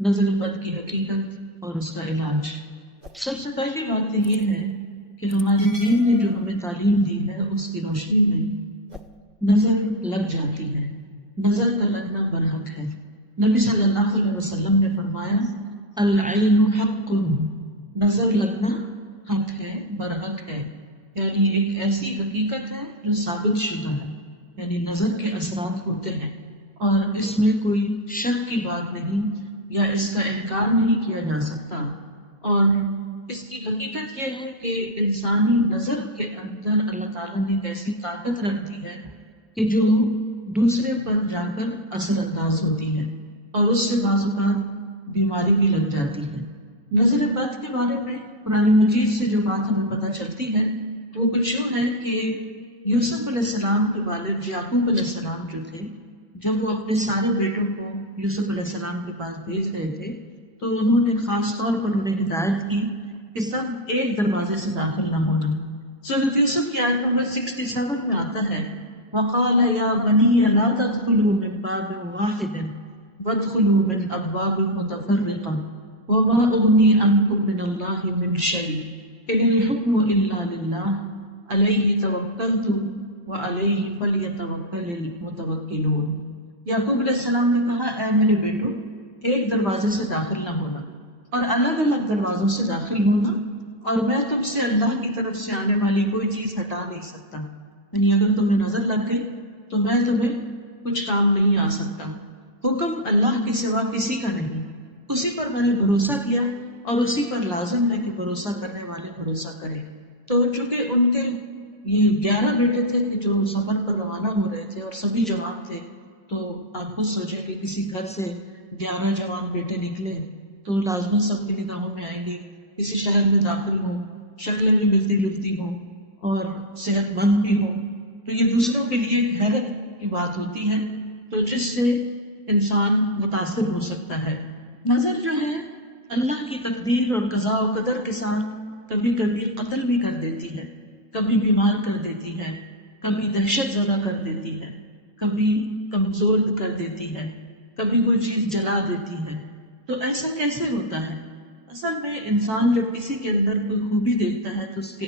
نظر بد کی حقیقت اور اس کا علاج۔ سب سے پہلی بات تو یہ ہے کہ ہمارے دین نے جو ہمیں تعلیم دی ہے اس کی روشنی میں نظر لگ جاتی ہے، نظر کا لگنا برحق ہے۔ نبی صلی اللہ علیہ وسلم نے فرمایا العین حق، نظر لگنا حق ہے، برحق ہے، یعنی ایک ایسی حقیقت ہے جو ثابت شدہ ہے، یعنی نظر کے اثرات ہوتے ہیں اور اس میں کوئی شک کی بات نہیں یا اس کا انکار نہیں کیا جا سکتا۔ اور اس کی حقیقت یہ ہے کہ انسانی نظر کے اندر اللہ تعالیٰ نے ایک ایسی طاقت رکھ دی ہے کہ جو دوسرے پر جا کر اثر انداز ہوتی ہے اور اس سے بعض اوقات بیماری بھی لگ جاتی ہے۔ نظر بد کے بارے میں قرآن مجید سے جو بات ہمیں پتہ چلتی ہے وہ کچھ یوں ہے کہ یوسف علیہ السلام کے والد یعقوب علیہ السلام جو تھے، جب وہ اپنے سارے بیٹوں کو یوسف علیہ السلام کے پاس بھیج رہے تھے تو انہوں نے خاص طور پر انہیں ہدایت کی کہ سب ایک دروازے سے داخل نہ ہونا۔ سورۃ یوسف کی آیت نمبر 67 میں آتا ہے وقال یا بنی لا تدخلوا من باب واحد وادخلوا من ابواب متفرقة وما اغنی عنکم من اللہ من شیء ان الحکم الا للہ علیہ توکلت وعلیہ فلیتوکل المتوکلون۔ یعقوب علیہ السلام نے کہا اے میرے بیٹو، ایک دروازے سے داخل نہ ہونا اور الگ الگ دروازوں سے داخل ہونا، اور میں تم سے اللہ کی طرف سے آنے والی کوئی چیز ہٹا نہیں سکتا، یعنی اگر تمہیں نظر لگ گئی تو میں تمہیں کچھ کام نہیں آ سکتا۔ حکم اللہ کے سوا کسی کا نہیں، اسی پر میں نے بھروسہ کیا اور اسی پر لازم ہے کہ بھروسہ کرنے والے بھروسہ کریں۔ تو چونکہ ان کے یہ 11 بیٹے تھے کہ جو سفر پر روانہ ہو رہے تھے اور سبھی جوان تھے، تو آپ خود سوچیں کہ کسی گھر سے 11 جوان بیٹے نکلے تو لازماً سب کی نگاہوں میں آئیں گے، کسی شہر میں داخل ہوں، شکلیں بھی ملتی جلتی ہوں اور صحت مند بھی ہوں، تو یہ دوسروں کے لیے ایک حیرت کی بات ہوتی ہے، تو جس سے انسان متاثر ہو سکتا ہے۔ نظر جو ہے اللہ کی تقدیر اور قضاء و قدر کے ساتھ کبھی کبھی قتل بھی کر دیتی ہے، کبھی بیمار کر دیتی ہے، کبھی دہشت زدہ کر دیتی ہے، کبھی کمزور کر دیتی ہے، کبھی کوئی چیز جلا دیتی ہے۔ تو ایسا کیسے ہوتا ہے؟ اصل میں انسان جب کسی کے اندر کوئی خوبی دیکھتا ہے تو اس کے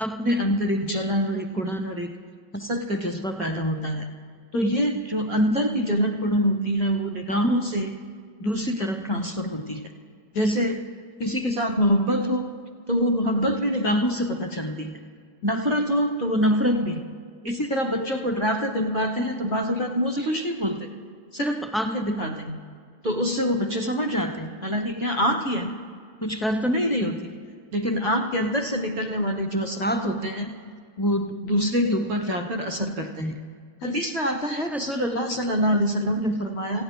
اپنے اندر ایک جلن اور ایک کڑن اور ایک حسد کا جذبہ پیدا ہوتا ہے۔ تو یہ جو اندر کی جلن کڑن ہوتی ہے وہ نگاہوں سے دوسری طرف ٹرانسفر ہوتی ہے۔ جیسے کسی کے ساتھ محبت ہو تو وہ محبت بھی نگاہوں سے پتہ چلتی ہے، نفرت ہو تو وہ نفرت بھی۔ اسی طرح بچوں کو ڈراتے دھمکاتے ہیں تو بعض اوقات منہ سے کچھ نہیں بولتے، صرف آنکھیں دکھاتے ہیں، تو اس سے وہ بچے سمجھ جاتے ہیں حالانکہ کیا آنکھ ہی ہے، کچھ کر تو نہیں رہی ہوتی، لیکن آنکھ کے اندر سے نکلنے والے جو اثرات ہوتے ہیں وہ دوسرے کے اوپر جا کر اثر کرتے ہیں۔ حدیث میں آتا ہے رسول اللہ صلی اللہ علیہ وسلم نے فرمایا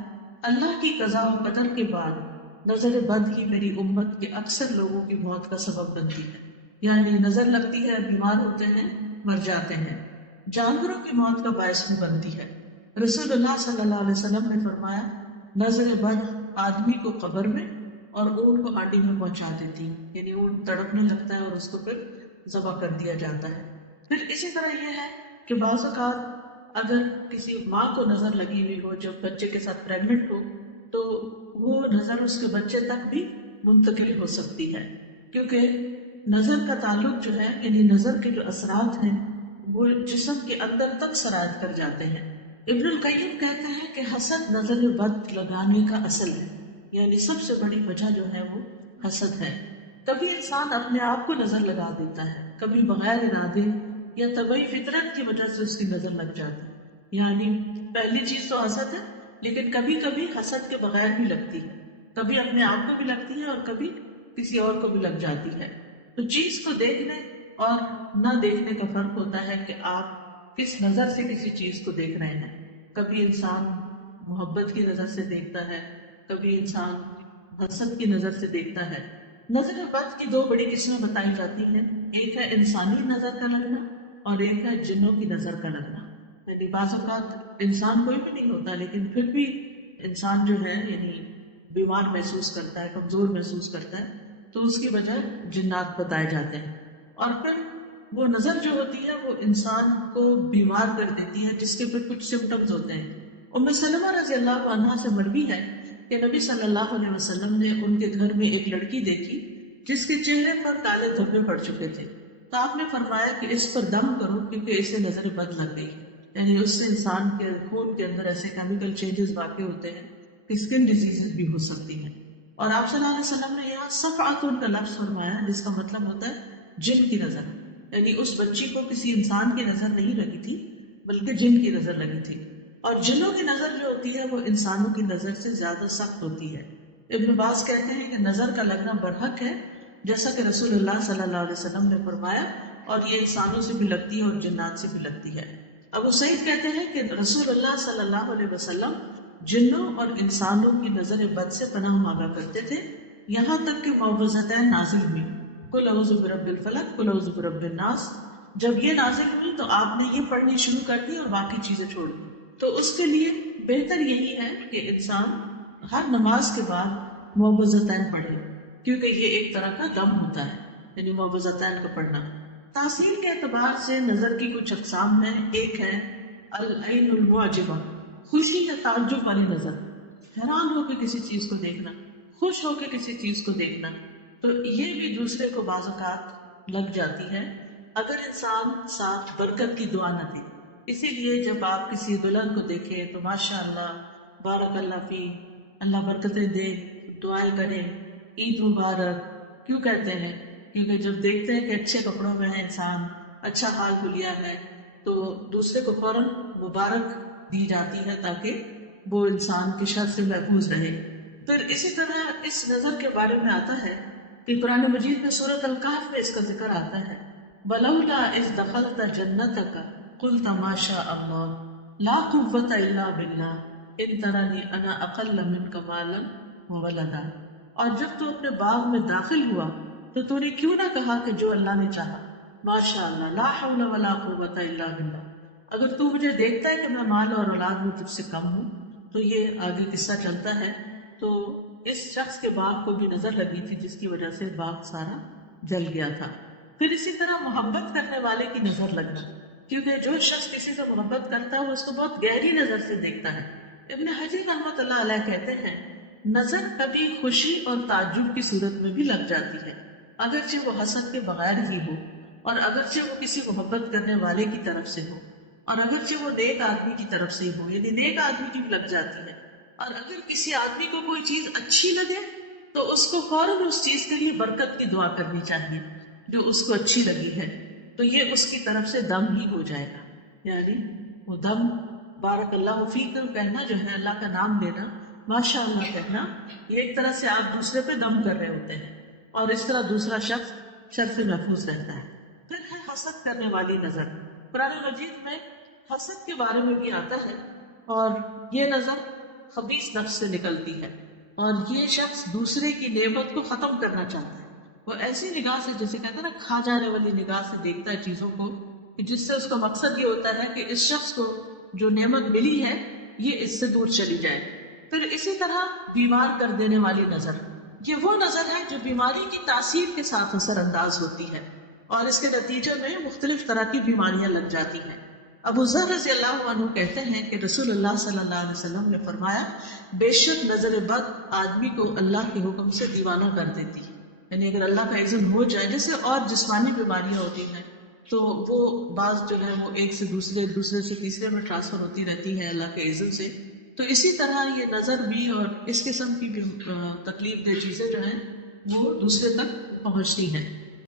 اللہ کی قضاء و قدر کے بعد نظر بد ہی میری امت کے اکثر لوگوں کی موت کا سبب بنتی ہے، یعنی نظر لگتی ہے، بیمار ہوتے ہیں، مر جاتے ہیں، جانوروں کی موت کا باعث بھی بنتی ہے۔ رسول اللہ صلی اللہ علیہ وسلم نے فرمایا نظر بد آدمی کو قبر میں اور اونٹ کو ہانڈی میں پہنچا دیتی، یعنی اونٹ تڑپنے لگتا ہے اور اس کو پھر ذبح کر دیا جاتا ہے۔ پھر اسی طرح یہ ہے کہ بعض اوقات اگر کسی ماں کو نظر لگی ہوئی ہو جب بچے کے ساتھ پریگننٹ ہو تو وہ نظر اس کے بچے تک بھی منتقل ہو سکتی ہے، کیونکہ نظر کا تعلق جو ہے یعنی نظر کے جو اثرات ہیں وہ جسم کے اندر تک سرایت کر جاتے ہیں۔ ابن القیم کہتے ہیں کہ حسد نظر بد لگانے کا اصل ہے، یعنی سب سے بڑی وجہ جو ہے وہ حسد ہے۔ کبھی انسان اپنے آپ کو نظر لگا دیتا ہے، کبھی بغیر ارادے یا طبعی فطرت کی وجہ سے اس کی نظر لگ جاتی ہے، یعنی پہلی چیز تو حسد ہے، لیکن کبھی کبھی حسد کے بغیر بھی لگتی ہے، کبھی اپنے آپ کو بھی لگتی ہے اور کبھی کسی اور کو بھی لگ جاتی ہے۔ تو چیز کو دیکھنے اور نہ دیکھنے کا فرق ہوتا ہے کہ آپ کس نظر سے کسی چیز کو دیکھ رہے ہیں۔ کبھی انسان محبت کی نظر سے دیکھتا ہے، کبھی انسان حسد کی نظر سے دیکھتا ہے۔ نظر بد کی دو بڑی قسمیں بتائی جاتی ہیں، ایک ہے انسانی نظر کا لگنا اور ایک ہے جنوں کی نظر کا لگنا۔ یعنی بعض اوقات انسان کوئی بھی نہیں ہوتا لیکن پھر بھی انسان جو ہے یعنی بیمار محسوس کرتا ہے، کمزور محسوس کرتا ہے، تو اس کی وجہ جنات بتائے جاتے ہیں۔ اور پھر وہ نظر جو ہوتی ہے وہ انسان کو بیمار کر دیتی ہے، جس کے پھر کچھ سمٹمز ہوتے ہیں۔ ام سلمہ رضی اللہ عنہا سے مروی ہے کہ نبی صلی اللہ علیہ وسلم نے ان کے گھر میں ایک لڑکی دیکھی جس کے چہرے پر کالے دھبے پڑ چکے تھے، تو آپ نے فرمایا کہ اس پر دم کرو کیونکہ اسے نظر بد لگ گئی. یعنی اس سے انسان کے خون کے اندر ایسے کیمیکل چینجز واقع ہوتے ہیں کہ اسکن ڈیزیزز بھی ہو سکتی ہیں. اور آپ صلی اللہ علیہ وسلم نے یہاں صفعۃ کا لفظ فرمایا جس کا مطلب ہوتا ہے جن کی نظر. یعنی اس بچی کو کسی انسان کی نظر نہیں لگی تھی بلکہ جن کی نظر لگی تھی. اور جنوں کی نظر جو ہوتی ہے وہ انسانوں کی نظر سے زیادہ سخت ہوتی ہے. ابن باز کہتے ہیں کہ نظر کا لگنا برحق ہے جیسا کہ رسول اللہ صلی اللہ علیہ وسلم نے فرمایا، اور یہ انسانوں سے بھی لگتی ہے اور جنات سے بھی لگتی ہے. ابو سعید کہتے ہیں کہ رسول اللہ صلی اللہ علیہ وسلم جنوں اور انسانوں کی نظر بد سے پناہ مانگا کرتے تھے، یہاں تک کہ معوذتین نازل ہوئی، قل اعوذ برب الفلق قل اعوذ برب الناس. جب یہ نازل ہوئی تو آپ نے یہ پڑھنی شروع کر دی اور باقی چیزیں چھوڑ دی. تو اس کے لیے بہتر یہی ہے کہ انسان ہر نماز کے بعد معوذتین پڑھے، کیونکہ یہ ایک طرح کا دم ہوتا ہے، یعنی معوذتین کو پڑھنا. تاثیر کے اعتبار سے نظر کی کچھ اقسام میں ایک ہے العین المعجبہ، خوشی یا تعجب والی نظر، حیران ہو کے کسی چیز کو دیکھنا، خوش ہو کے کسی چیز کو دیکھنا. تو یہ بھی دوسرے کو بعض اوقات لگ جاتی ہے اگر انسان ساتھ برکت کی دعا نہ دے. اسی لیے جب آپ کسی دلہن کو دیکھیں تو ماشاء اللہ بارک اللہ فی، اللہ برکتیں دے، دعائیں کریں، عید مبارک. کیوں کہتے ہیں؟ کیونکہ جب دیکھتے ہیں کہ اچھے کپڑوں میں ہے انسان، اچھا حال حلیہ ہے، تو دوسرے کو فوراً مبارک دی جاتی ہے تاکہ وہ انسان کی شر سے محفوظ رہے. پھر اسی طرح اس نظر کے بارے میں آتا ہے کہ قرآن مجید میں سورۃ الکہف میں اس کا ذکر آتا ہے، وَلَوْلَا إِذْ دَخَلْتَ جَنَّتَكَ قُلْتَ مَا شَاءَ اللَّهُ لَا قُوَّةَ إِلَّا بِاللَّهِ إِن تَرَنِي أَنَا أَقَلَّ مِنْكَ مَالًا وَوَلَدًا. اور جب تو اپنے باغ میں داخل ہوا تو تو نے کیوں نہ کہا کہ جو اللہ نے چاہا، ماشاء اللہ لا حول ولا قوت الا باللہ. اگر تو مجھے دیکھتا ہے کہ میں مال اور اولاد میں تجھ سے کم ہوں. تو یہ آگے قصہ چلتا ہے. تو اس شخص کے باغ کو بھی نظر لگی تھی جس کی وجہ سے باغ سارا جل گیا تھا. پھر اسی طرح محبت کرنے والے کی نظر لگنا، کیونکہ جو شخص کسی سے محبت کرتا ہے وہ اس کو بہت گہری نظر سے دیکھتا ہے. ابن حجر رحمۃ اللہ علیہ کہتے ہیں نظر کبھی خوشی اور تعجب کی صورت میں بھی لگ جاتی ہے، اگرچہ وہ حسد کے بغیر ہی ہو، اور اگرچہ وہ کسی محبت کرنے والے کی طرف سے ہو، اور اگرچہ وہ نیک آدمی کی طرف سے ہو، یعنی نیک آدمی کی بھی لگ جاتی ہے. اور اگر کسی آدمی کو کوئی چیز اچھی لگے تو اس کو فوراً اس چیز کے لیے برکت کی دعا کرنی چاہیے جو اس کو اچھی لگی ہے، تو یہ اس کی طرف سے دم ہی ہو جائے گا. یعنی وہ دم بارک اللہ فیک کہنا جو ہے، اللہ کا نام لینا، ماشاء اللہ کہنا، یہ ایک طرح سے آپ دوسرے پہ دم کر رہے ہوتے ہیں، اور اس طرح دوسرا شخص شر سے محفوظ رہتا ہے. پھر ہے حسد کرنے والی نظر. قرآن مجید میں حسد کے بارے میں بھی آتا ہے، اور یہ نظر خبیث نفس سے نکلتی ہے، اور یہ شخص دوسرے کی نعمت کو ختم کرنا چاہتا ہے. وہ ایسی نگاہ سے، جیسے کہتے ہیں نا کھا جانے والی نگاہ سے دیکھتا ہے چیزوں کو، کہ جس سے اس کا مقصد یہ ہوتا ہے کہ اس شخص کو جو نعمت ملی ہے یہ اس سے دور چلی جائے. پھر اسی طرح بیمار کر دینے والی نظر، یہ وہ نظر ہے جو بیماری کی تاثیر کے ساتھ اثر انداز ہوتی ہے اور اس کے نتیجے میں مختلف طرح کی بیماریاں لگ جاتی ہیں. ابو ذر رضی اللہ عنہ کہتے ہیں کہ رسول اللہ صلی اللہ علیہ وسلم نے فرمایا بے شک نظر بد آدمی کو اللہ کے حکم سے دیوانہ کر دیتی ہے. یعنی اگر اللہ کا اذن ہو جائے، جیسے اور جسمانی بیماریاں ہوتی ہیں تو وہ بعض جو ہے وہ ایک سے دوسرے سے تیسرے میں ٹرانسفر ہوتی رہتی ہے اللہ کے اذن سے، تو اسی طرح یہ نظر بھی اور اس قسم کی بھی تکلیف دہ چیزیں جو ہیں وہ دوسرے تک پہنچتی ہیں.